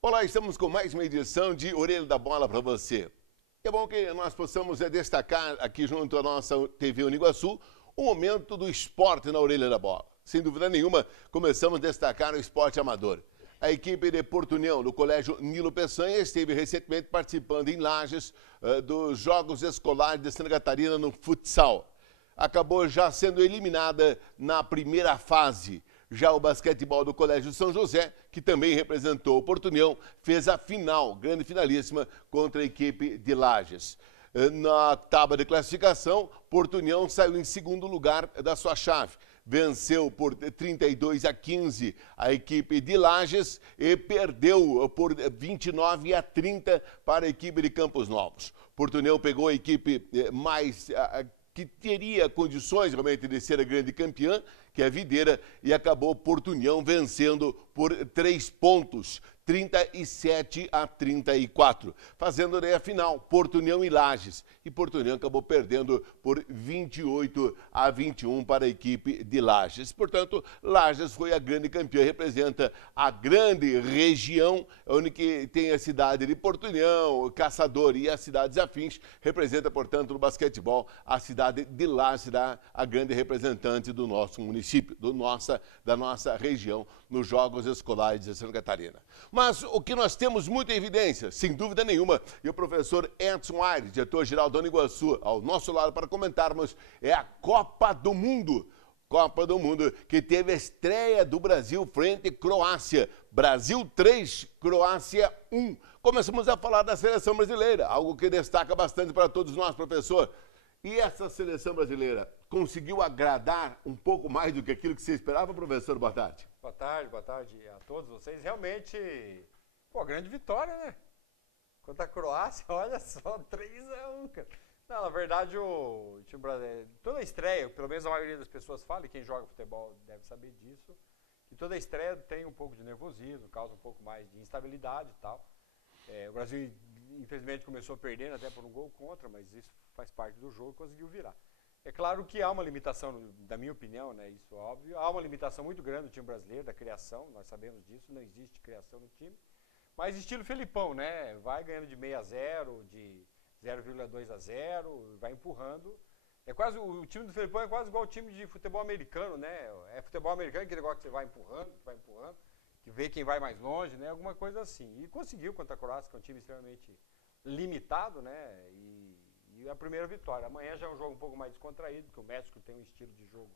Olá, estamos com mais uma edição de Orelha da Bola para você. É bom que nós possamos destacar aqui junto à nossa TV Uniguaçu o momento do esporte na Orelha da Bola. Sem dúvida nenhuma, começamos a destacar o esporte amador. A equipe de Porto União, do Colégio Nilo Peçanha, esteve recentemente participando em Lages dos Jogos Escolares de Santa Catarina no futsal. Acabou já sendo eliminada na primeira fase. Já o basquetebol do Colégio São José, que também representou o Porto União, fez a final, grande finalíssima, contra a equipe de Lages. Na tábua de classificação, Porto União saiu em segundo lugar da sua chave. Venceu por 32-15 a equipe de Lages e perdeu por 29-30 para a equipe de Campos Novos. Porto União pegou a equipe que teria condições realmente de ser a grande campeã, que é a Videira, e acabou Porto União vencendo por 3 pontos, 37-34, fazendo daí a final, Porto União e Lages. E Porto União acabou perdendo por 28-21 para a equipe de Lages. Portanto, Lages foi a grande campeã, representa a grande região, onde que tem a cidade de Porto União, Caçador e as cidades afins, representa, portanto, no basquetebol, a cidade de Lages, a grande representante do nosso município, da nossa região, nos Jogos Escolares de Santa Catarina. Mas o que nós temos muita evidência, sem dúvida nenhuma, e o professor Edson Aires, diretor-geral da Uniguaçu, ao nosso lado para comentarmos, é a Copa do Mundo. Copa do Mundo, que teve a estreia do Brasil frente à Croácia. Brasil 3, Croácia 1. Começamos a falar da seleção brasileira, algo que destaca bastante para todos nós, professor. E essa seleção brasileira conseguiu agradar um pouco mais do que aquilo que você esperava, professor? Boa tarde. Boa tarde a todos vocês. Realmente, grande vitória, né? Contra a Croácia, olha só, 3-1, cara. Não, na verdade, o time brasileiro, toda a estreia, pelo menos a maioria das pessoas fala, e quem joga futebol deve saber disso, que toda a estreia tem um pouco de nervosismo, causa um pouco mais de instabilidade e tal. O Brasil, infelizmente, começou perdendo até por um gol contra, mas isso faz parte do jogo e conseguiu virar. É claro que há uma limitação, da minha opinião, né, isso é óbvio, há uma limitação muito grande do time brasileiro, da criação, nós sabemos disso, não existe criação no time, mas estilo Felipão, né, vai ganhando de 0-0, de 0,2-0, vai empurrando. É quase, o time do Felipão é quase igual ao time de futebol americano, né, é futebol americano, aquele negócio que você vai empurrando, que vê quem vai mais longe, né, alguma coisa assim. E conseguiu contra a Croácia, que é um time extremamente limitado, né, e a primeira vitória. Amanhã já é um jogo um pouco mais descontraído, porque o México tem um estilo de jogo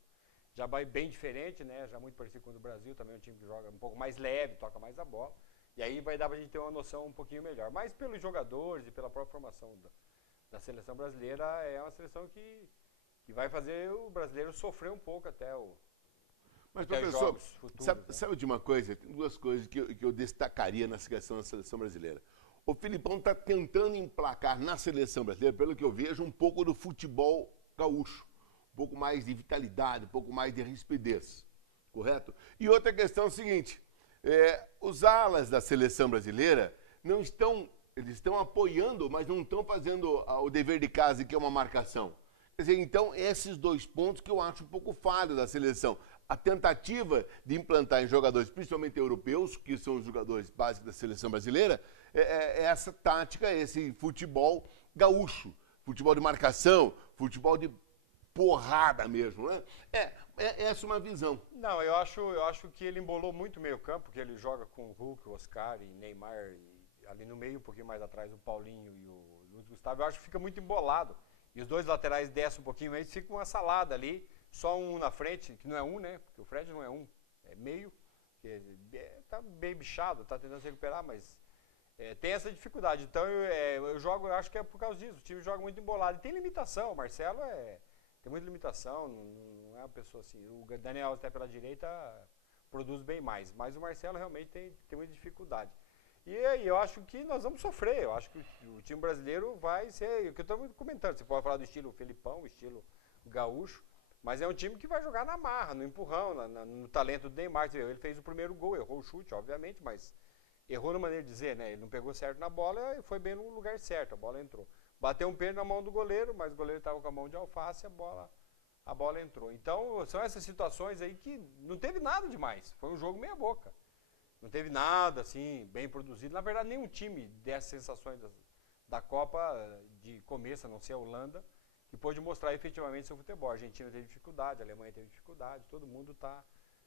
já bem diferente, né? Já muito parecido com o do Brasil, também é um time que joga um pouco mais leve, toca mais a bola. E aí vai dar pra gente ter uma noção um pouquinho melhor. Mas pelos jogadores e pela própria formação da seleção brasileira, é uma seleção que vai fazer o brasileiro sofrer um pouco até Mas, até professor, jogos futuros, sabe de uma coisa? Tem duas coisas que eu destacaria na questão da seleção brasileira. O Filipão está tentando emplacar na seleção brasileira, pelo que eu vejo, um pouco do futebol gaúcho. Um pouco mais de vitalidade, um pouco mais de rispidez. Correto? E outra questão é o seguinte, os alas da seleção brasileira eles estão apoiando, mas não estão fazendo o dever de casa, que é uma marcação. Quer dizer, então, esses 2 pontos que eu acho um pouco falho da seleção. A tentativa de implantar em jogadores, principalmente europeus, que são os jogadores básicos da seleção brasileira, é essa tática, esse futebol gaúcho, futebol de marcação, futebol de porrada mesmo, né? Essa é uma visão. Não, eu acho que ele embolou muito o meio campo, porque ele joga com o Hulk, o Oscar e Neymar, e ali no meio, um pouquinho mais atrás, o Paulinho e o Luiz Gustavo. Eu acho que fica muito embolado. E os dois laterais descem um pouquinho, aí fica uma salada ali, só um na frente, que não é um, né? Porque o Fred não é um, é meio, que tá bem bichado, tá tentando se recuperar, mas tem essa dificuldade. Então eu acho que é por causa disso, o time joga muito embolado. E tem limitação, o Marcelo tem muita limitação, não é uma pessoa assim. O Daniel até pela direita produz bem mais, mas o Marcelo realmente tem muita dificuldade. E aí eu acho que nós vamos sofrer, eu acho que o time brasileiro vai ser, o que eu estou comentando, você pode falar do estilo Felipão, estilo gaúcho, mas é um time que vai jogar na marra, no empurrão, no talento do Neymar. Ele fez o primeiro gol, errou o chute, obviamente, mas errou na maneira de dizer, né? Ele não pegou certo na bola e foi bem no lugar certo, a bola entrou. Bateu um pênalti na mão do goleiro, mas o goleiro estava com a mão de alface, a bola entrou. Então, são essas situações aí que não teve nada demais, foi um jogo meia boca. Não teve nada assim, bem produzido. Na verdade, nenhum time dessas sensações da Copa de começo, a não ser a Holanda, que pôde mostrar efetivamente seu futebol. A Argentina teve dificuldade, a Alemanha teve dificuldade, todo mundo está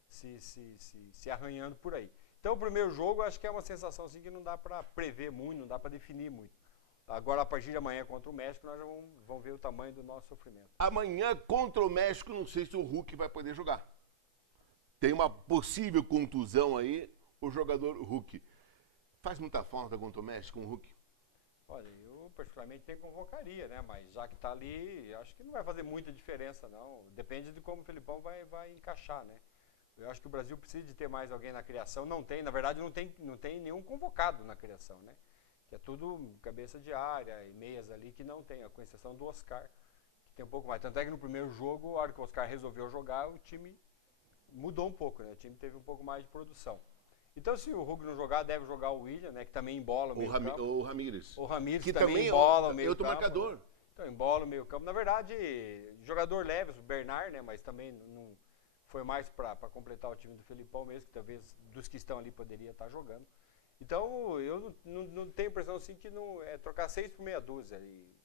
se arranhando por aí. Então, o primeiro jogo, acho que é uma sensação assim, que não dá para prever muito, não dá para definir muito. Agora, a partir de amanhã contra o México, nós já vamos ver o tamanho do nosso sofrimento. Amanhã contra o México, não sei se o Hulk vai poder jogar. Tem uma possível contusão aí, o jogador Hulk. Faz muita falta contra o México, o Hulk? Olha, eu particularmente nem convocaria, né? Mas já que está ali, acho que não vai fazer muita diferença, não. Depende de como o Felipão vai encaixar, né? Eu acho que o Brasil precisa de ter mais alguém na criação. Não tem, na verdade, não tem nenhum convocado na criação, né? Que é tudo cabeça de área e meias ali que não tem, com exceção do Oscar, que tem um pouco mais. Tanto é que no primeiro jogo, a hora que o Oscar resolveu jogar, o time mudou um pouco, né? O time teve um pouco mais de produção. Então, se o Hulk não jogar, deve jogar o William, né? Que também embola o meio campo. O Ramírez. O Ramírez que também embola o meio campo. campo. Marcador. Então, embola o meio campo. Na verdade, jogador leve, o Bernard, né? Mas também não foi mais para completar o time do Felipão mesmo, que talvez dos que estão ali poderia estar jogando. Então, eu não tenho impressão assim que não é trocar 6 por meia dúzia. E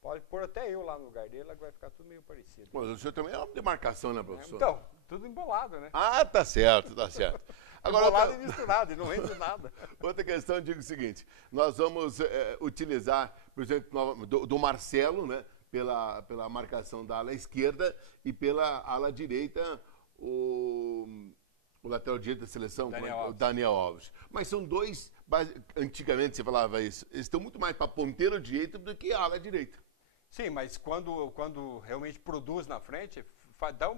pode pôr até eu lá no lugar dele, que vai ficar tudo meio parecido. Mas o senhor também é uma demarcação, né, professor? Então, tudo embolado, né? Ah, tá certo, tá certo. Agora, embolado e misturado, e não rende nada. Outra questão, eu digo o seguinte, nós vamos utilizar, por exemplo, do Marcelo, né, pela marcação da ala esquerda e pela ala direita, o lateral direito da seleção, o Daniel Alves. Mas são dois, antigamente você falava isso, eles estão muito mais para ponteiro direito do que ala direita. Sim, mas quando realmente produz na frente,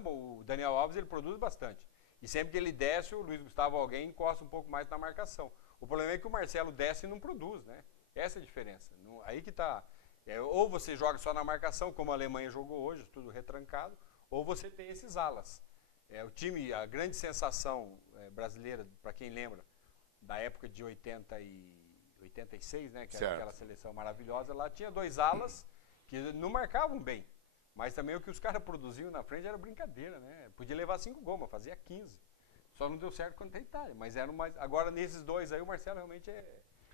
o Daniel Alves ele produz bastante. E sempre que ele desce, o Luiz Gustavo alguém encosta um pouco mais na marcação. O problema é que o Marcelo desce e não produz, né? Essa é a diferença. Aí que tá. Ou você joga só na marcação, como a Alemanha jogou hoje, tudo retrancado, ou você tem esses alas. O time, a grande sensação brasileira, para quem lembra, da época de 86, né? Que era aquela seleção maravilhosa, lá tinha 2 alas que não marcavam bem. Mas também o que os caras produziam na frente era brincadeira, né? Podia levar 5 gols, mas fazia 15. Só não deu certo contra a Itália. Mas era mais. Agora, nesses 2 aí, o Marcelo realmente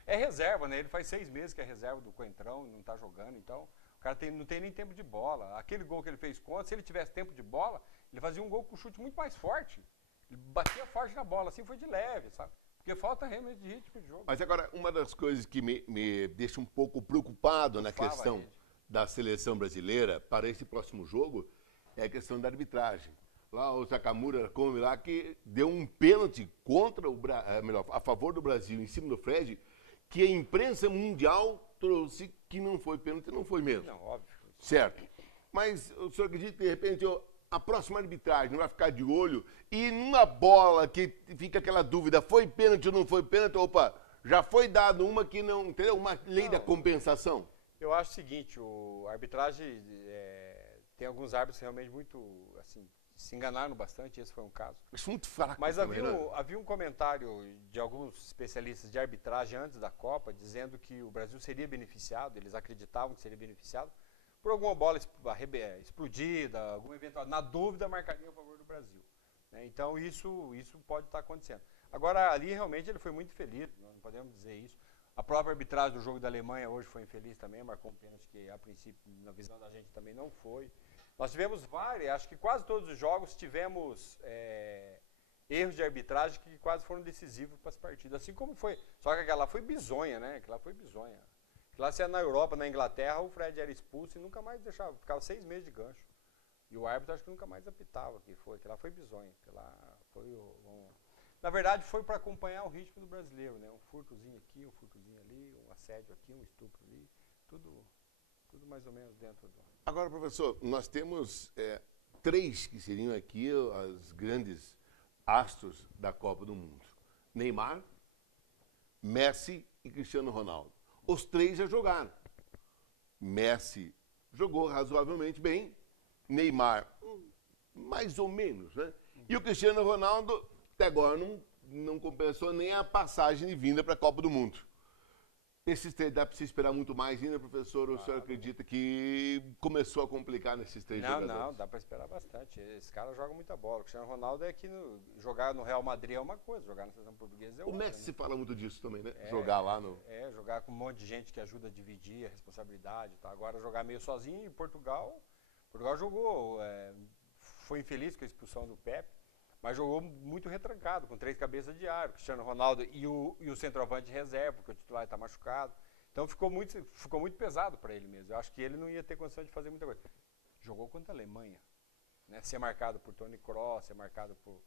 é reserva, né? Ele faz 6 meses que é reserva do Coentrão, não tá jogando, então o cara não tem nem tempo de bola. Aquele gol que ele fez contra, se ele tivesse tempo de bola, ele fazia um gol com chute muito mais forte. Ele batia forte na bola, assim foi de leve, sabe? Porque falta realmente de ritmo de jogo. Mas agora, uma das coisas que me deixa um pouco preocupado na questão da seleção brasileira para esse próximo jogo é a questão da arbitragem. Lá o Sakamura come lá que deu um pênalti contra a favor do Brasil em cima do Fred, que a imprensa mundial trouxe que não foi pênalti, não foi mesmo. Não, óbvio. Certo. Mas o senhor acredita que de repente a próxima arbitragem não vai ficar de olho e numa bola que fica aquela dúvida, foi pênalti ou não foi pênalti, opa, já foi dado uma que não, entendeu? Uma lei da compensação. Eu acho o seguinte, a arbitragem, tem alguns árbitros realmente muito, assim, se enganaram bastante, esse foi um caso. Isso é muito fraco. Mas havia um comentário de alguns especialistas de arbitragem antes da Copa, dizendo que o Brasil seria beneficiado, eles acreditavam que seria beneficiado, por alguma bola explodida, algum eventual, na dúvida, marcaria a favor do Brasil. Né? Então isso pode estar acontecendo. Agora, ali realmente ele foi muito feliz, não podemos dizer isso. A própria arbitragem do jogo da Alemanha hoje foi infeliz também, marcou um pênalti que a princípio, na visão da gente, também não foi. Nós tivemos acho que quase todos os jogos tivemos erros de arbitragem que quase foram decisivos para as partidas, assim como foi. Só que aquela foi bizonha, né? Aquela foi bizonha. Aquela se era na Europa, na Inglaterra, o Fred era expulso e nunca mais deixava, ficava 6 meses de gancho. E o árbitro acho que nunca mais apitava, aquela foi bizonha. Na verdade, foi para acompanhar o ritmo do brasileiro, né? Um furtozinho aqui, um furtozinho ali, um assédio aqui, um estupro ali, tudo mais ou menos dentro do... Agora, professor, nós temos 3 que seriam aqui os grandes astros da Copa do Mundo. Neymar, Messi e Cristiano Ronaldo. Os 3 já jogaram. Messi jogou razoavelmente bem, Neymar mais ou menos, né? E o Cristiano Ronaldo até agora não compensou nem a passagem de vinda para a Copa do Mundo. Esses três dá para se esperar muito mais ainda, professor? Ou o senhor acredita que começou a complicar nesses três jogadores? Não, dá para esperar bastante. Esse cara joga muita bola. O Cristiano Ronaldo é que jogar no Real Madrid é uma coisa, jogar na seleção portuguesa é outra. O Messi né? se fala muito disso também, né? Jogar lá no... jogar com um monte de gente que ajuda a dividir a responsabilidade. Tá? Agora jogar meio sozinho em Portugal jogou, foi infeliz com a expulsão do Pepe, mas jogou muito retrancado, com 3 cabeças de área, o Cristiano Ronaldo e o centroavante de reserva, porque o titular está machucado. Então ficou muito pesado para ele mesmo. Eu acho que ele não ia ter condição de fazer muita coisa. Jogou contra a Alemanha, né? Ser marcado por Toni Kroos, ser marcado por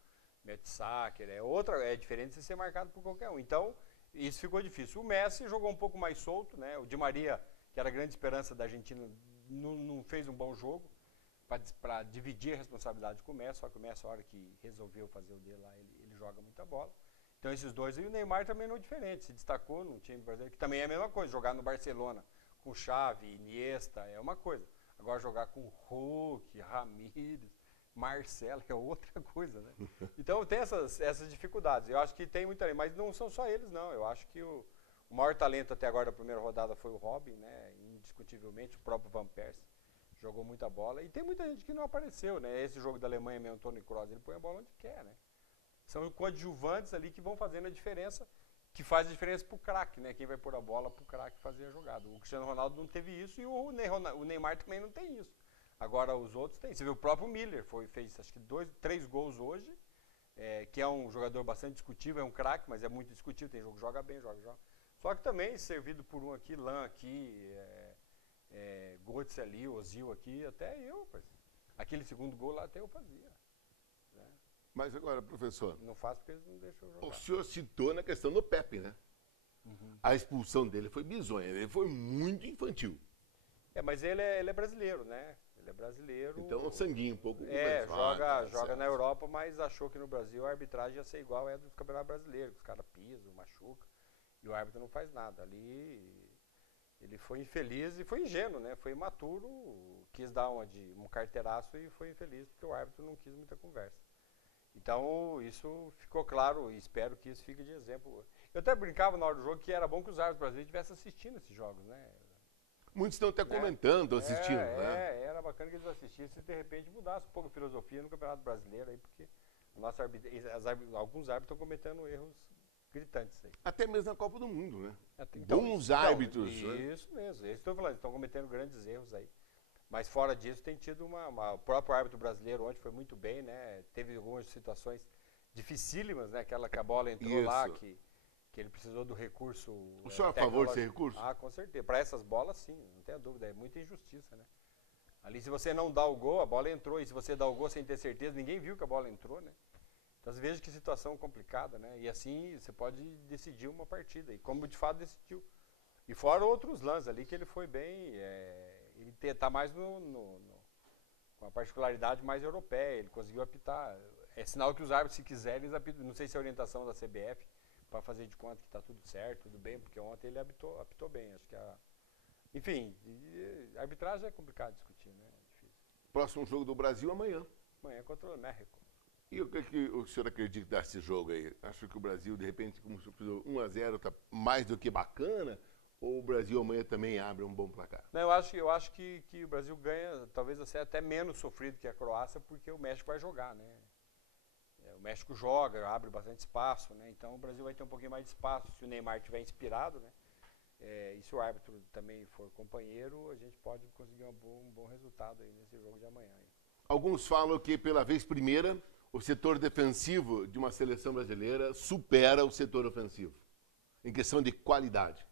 Mertesacker, é diferente de ser marcado por qualquer um. Então, isso ficou difícil. O Messi jogou um pouco mais solto, né? O Di Maria, que era a grande esperança da Argentina, não fez um bom jogo para dividir a responsabilidade com o Messi, só que o Messi, a hora que resolveu fazer o dele lá, ele joga muita bola. Então esses dois, e o Neymar também não é diferente, se destacou num time brasileiro, que também é a mesma coisa, jogar no Barcelona com Xavi, Iniesta, é uma coisa. Agora jogar com Hulk, Ramírez, Marcelo, é outra coisa, né? Então tem essas dificuldades. Eu acho que tem muita, mas não são só eles, não. Eu acho que o maior talento até agora da primeira rodada foi o Robin, né? Indiscutivelmente, o próprio Van Persie. Jogou muita bola. E tem muita gente que não apareceu, né? Esse jogo da Alemanha mesmo, Toni Kroos, ele põe a bola onde quer, né? São coadjuvantes ali que vão fazendo a diferença, que faz a diferença pro craque, né? Quem vai pôr a bola pro craque fazer a jogada. O Cristiano Ronaldo não teve isso e o Neymar também não tem isso. Agora os outros têm. Você viu o próprio Miller, fez acho que 3 gols hoje, que é um jogador bastante discutível, é um craque, mas é muito discutível, tem jogo que joga bem, joga. Só que também servido por um aqui, Lan aqui, Götze ali, Ozil aqui, até eu, parceiro. Aquele segundo gol lá até eu fazia. Né? Mas agora, professor... Não faço porque eles não deixam eu jogar. O senhor citou na questão do Pepe, né? Uhum. A expulsão dele foi bizonha, ele foi muito infantil. Mas ele é brasileiro, né? Ele é brasileiro. Então, sanguinho um pouco. Joga na Europa, mas achou que no Brasil a arbitragem ia ser igual a do Campeonato Brasileiro, que os caras pisam, machucam, e o árbitro não faz nada. Ali ele foi infeliz e foi ingênuo, né? Foi imaturo, quis dar um carteiraço e foi infeliz porque o árbitro não quis muita conversa. Então, isso ficou claro e espero que isso fique de exemplo. Eu até brincava na hora do jogo que era bom que os árbitros brasileiros estivessem assistindo esses jogos, né? Muitos estão até comentando, assistindo, né? Era bacana que eles assistissem e de repente mudasse um pouco a filosofia no Campeonato Brasileiro aí, porque alguns árbitros estão cometendo erros gritantes aí. Até mesmo na Copa do Mundo, né? Então, bons árbitros. Isso mesmo, estou falando, estão cometendo grandes erros aí. Mas fora disso tem tido o próprio árbitro brasileiro ontem foi muito bem, né? Teve algumas situações dificílimas, né? Aquela que a bola entrou lá, que ele precisou do recurso. O senhor é a favor desse recurso? Ah, com certeza. Para essas bolas, sim, não tenha dúvida. É muita injustiça, né? Ali, se você não dá o gol, a bola entrou. E se você dá o gol sem ter certeza, ninguém viu que a bola entrou, né? Então, veja que situação complicada, né? E assim, você pode decidir uma partida. E como de fato decidiu. E fora outros lances ali que ele foi bem. Ele está mais com a particularidade mais europeia. Ele conseguiu apitar. É sinal que os árbitros, se quiserem, eles apitam. Não sei se é a orientação da CBF. Para fazer de conta que está tudo certo, tudo bem, porque ontem ele apitou bem. Acho que enfim, a arbitragem é complicado de discutir, né? É difícil. Próximo jogo do Brasil amanhã. Amanhã contra o México. E o que o senhor acredita desse jogo aí? Acho que o Brasil, de repente, como o senhor fez 1-0, está mais do que bacana? Ou o Brasil amanhã também abre um bom placar? Não, eu acho que o Brasil ganha, talvez até menos sofrido que a Croácia, porque o México vai jogar, né? O México joga, abre bastante espaço, né? Então o Brasil vai ter um pouquinho mais de espaço se o Neymar estiver inspirado, né? E se o árbitro também for companheiro, a gente pode conseguir um bom resultado aí nesse jogo de amanhã. Aí. Alguns falam que pela vez primeira o setor defensivo de uma seleção brasileira supera o setor ofensivo em questão de qualidade.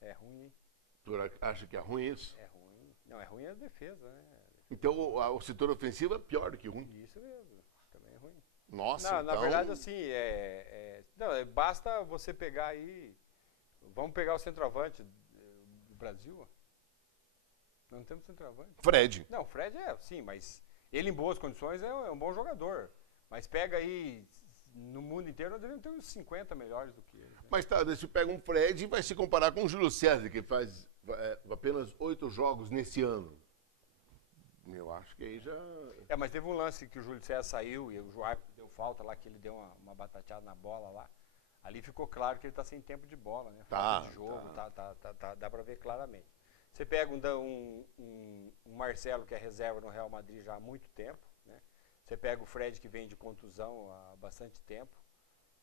É ruim, hein? O senhor acha que é ruim isso? É ruim. Não, é ruim a defesa, né? Então o setor ofensivo é pior do que ruim? Isso mesmo, também é ruim. Nossa, não, então... Na verdade, assim, basta você pegar aí... Vamos pegar o centroavante do Brasil. Não temos centroavante. Fred. Não, o Fred sim, mas ele em boas condições é um bom jogador. Mas pega aí, no mundo inteiro, nós devemos ter uns 50 melhores do que ele. Né? Mas tá, você pega um Fred e vai se comparar com o Júlio César, que faz apenas 8 jogos nesse ano. Eu acho que aí já... mas teve um lance que o Júlio César saiu e o árbitro deu falta lá, que ele deu uma batateada na bola lá. Ali ficou claro que ele está sem tempo de bola, né? Tá, Falta de jogo, dá para ver claramente. Você pega um Marcelo, que é reserva no Real Madrid já há muito tempo, né? Você pega o Fred, que vem de contusão há bastante tempo.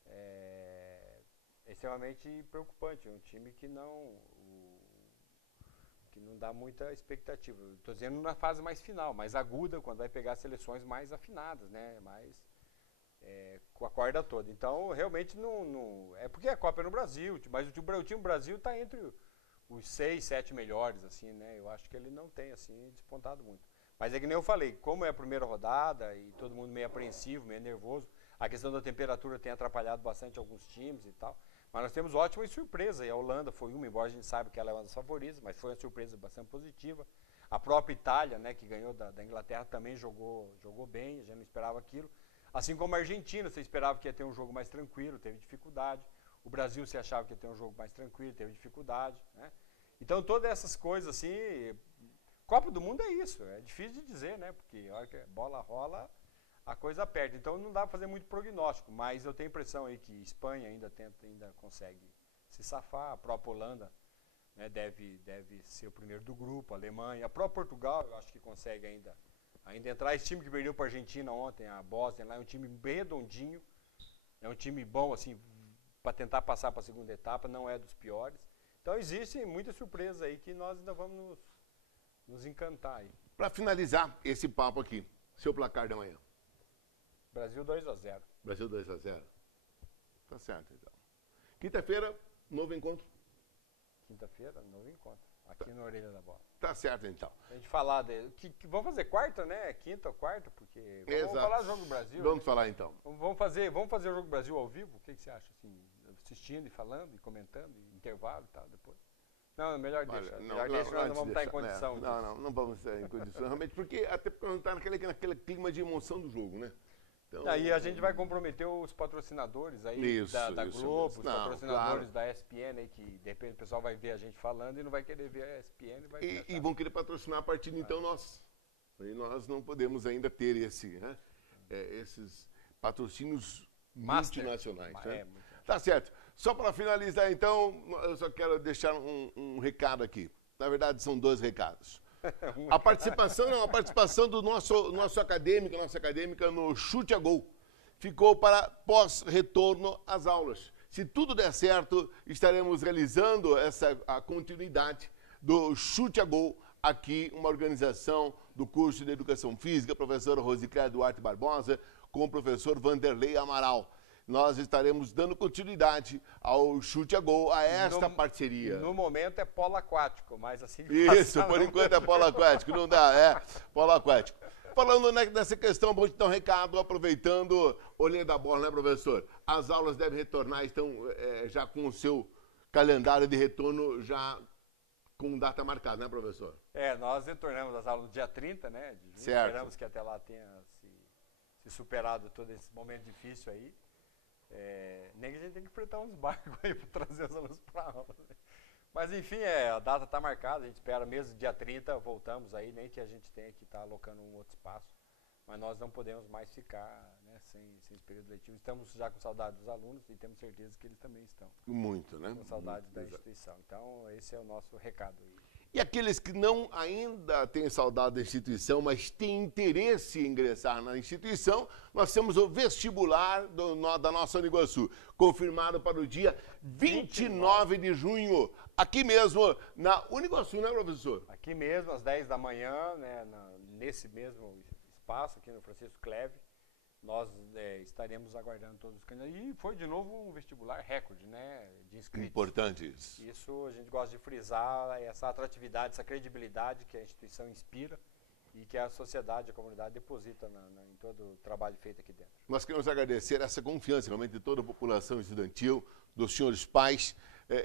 É extremamente preocupante. É um time que não dá muita expectativa. Estou dizendo na fase mais final, mais aguda, quando vai pegar seleções mais afinadas, né? Com a corda toda. Então, realmente, não é porque a Copa é no Brasil, mas o time do Brasil está entre os 6, 7 melhores, assim, né? Eu acho que ele não tem, assim, despontado muito. Mas é que nem eu falei, como é a primeira rodada e todo mundo meio apreensivo, meio nervoso, a questão da temperatura tem atrapalhado bastante alguns times e tal. Mas nós temos ótimas surpresas, e a Holanda foi uma, embora a gente saiba que ela é uma das favoritas, mas foi uma surpresa bastante positiva. A própria Itália, né, que ganhou da Inglaterra, também jogou bem, a gente não esperava aquilo. Assim como a Argentina, você esperava que ia ter um jogo mais tranquilo, teve dificuldade. O Brasil, você achava que ia ter um jogo mais tranquilo, teve dificuldade, né? Então, todas essas coisas, assim, Copa do Mundo é isso, é difícil de dizer, né? Porque a hora que a bola rola, a coisa perde. Então, não dá para fazer muito prognóstico, mas eu tenho a impressão aí que Espanha ainda consegue se safar, a própria Holanda, né, deve ser o primeiro do grupo, a Alemanha, a própria Portugal, eu acho que consegue ainda entrar. Esse time que perdeu para a Argentina ontem, a Bósnia, lá é um time bem redondinho, é um time bom, assim, para tentar passar para a segunda etapa, não é dos piores. Então, existem muitas surpresas aí que nós ainda vamos nos encantar aí. Para finalizar esse papo aqui, seu placar da manhã. Brasil 2-0. Brasil 2-0. Tá certo, então. Quinta-feira, novo encontro. Quinta-feira, novo encontro. Aqui na Orelha da Bola. Tá certo, então. A gente falar vamos fazer quarta, né? Quinta ou quarta, porque vamos falar do Jogo do Brasil. Vamos, né, falar, então. Vamos fazer o Jogo do Brasil ao vivo? O que você acha, assim? Assistindo e falando, e comentando, e intervalo e tal, depois. Não, melhor deixa. Melhor deixa, nós não vamos estar em condição. Não vamos estar em condição, realmente, até porque nós não estamos naquele clima de emoção do jogo, né? Então, aí a gente vai comprometer os patrocinadores aí da Globo, os patrocinadores da ESPN aí, que de repente o pessoal vai ver a gente falando e não vai querer ver a ESPN. E vão querer patrocinar a partir de então nós. E nós não podemos ainda ter esses patrocínios multinacionais. Né? Tá certo. Só para finalizar, então, eu só quero deixar um recado aqui. Na verdade, são 2 recados. A participação do nosso acadêmico, nossa acadêmica no chute a gol ficou para pós-retorno às aulas. Se tudo der certo, estaremos realizando a continuidade do chute a gol aqui, uma organização do curso de Educação Física, professora Rosicléia Duarte Barbosa, com o professor Vanderlei Amaral. Nós estaremos dando continuidade ao chute a gol, a esta parceria. No momento é polo aquático, mas assim... Isso, por enquanto é polo aquático, não dá, polo aquático. Falando nessa questão, vou te dar um recado, aproveitando Orelha da Bola, né, professor? As aulas devem retornar, estão já com o seu calendário de retorno já com data marcada, né, professor? Nós retornamos às aulas no dia 30, né, de junho. Certo. Esperamos que até lá tenha se superado todo esse momento difícil aí. Nem que a gente tem que enfrentar uns barcos aí para trazer os alunos para aula. Né? Mas enfim, a data está marcada, a gente espera mesmo dia 30, voltamos aí, nem que a gente tenha que estar alocando um outro espaço. Mas nós não podemos mais ficar, né, sem esse período letivo. Estamos já com saudade dos alunos e temos certeza que eles também estão. Muito, né? Com saudade da instituição. Então, esse é o nosso recado aí. E aqueles que não ainda têm saudade da instituição, mas têm interesse em ingressar na instituição, nós temos o vestibular da nossa Uniguaçu, confirmado para o dia 29 de junho, aqui mesmo na Uniguaçu, né, professor? Aqui mesmo, às 10 da manhã, né, nesse mesmo espaço, aqui no Francisco Cleve, nós estaremos aguardando todos os candidatos. E foi, de novo, um vestibular recorde, né, de inscritos. Importante isso. Isso a gente gosta de frisar, essa atratividade, essa credibilidade que a instituição inspira e que a sociedade, a comunidade deposita em todo o trabalho feito aqui dentro. Nós queremos agradecer essa confiança, realmente, de toda a população estudantil, dos senhores pais,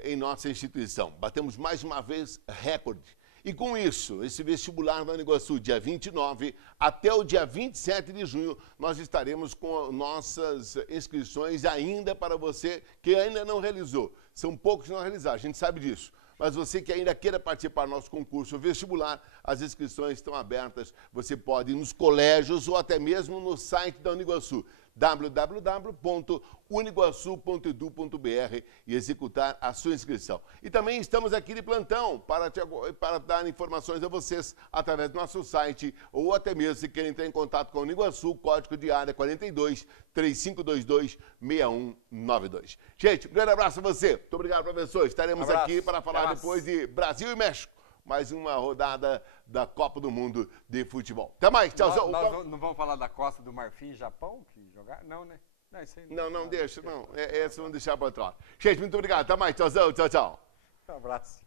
em nossa instituição. Batemos mais uma vez recorde. E com isso, esse vestibular da Uniguaçu, dia 29 até o dia 27 de junho, nós estaremos com nossas inscrições ainda para você que ainda não realizou. São poucos que não realizaram, a gente sabe disso. Mas você que ainda queira participar do nosso concurso vestibular, as inscrições estão abertas. Você pode ir nos colégios ou até mesmo no site da Uniguaçu. www.uniguaçu.edu.br e executar a sua inscrição. E também estamos aqui de plantão para dar informações a vocês através do nosso site ou até mesmo se querem entrar em contato com o Uniguaçu, código de área 42 3522 6192. Gente, um grande abraço a você. Muito obrigado, professor. Estaremos aqui para falar depois de Brasil e México. Mais uma rodada da Copa do Mundo de futebol. Até mais, tchauzão. Nós não vamos falar da Costa do Marfim e Japão que jogar? Não, né? Não, isso aí não deixa, não. Essa vamos deixar para outra hora. Gente, muito obrigado. Até mais, tchauzão. Tchau, tchau. Um abraço.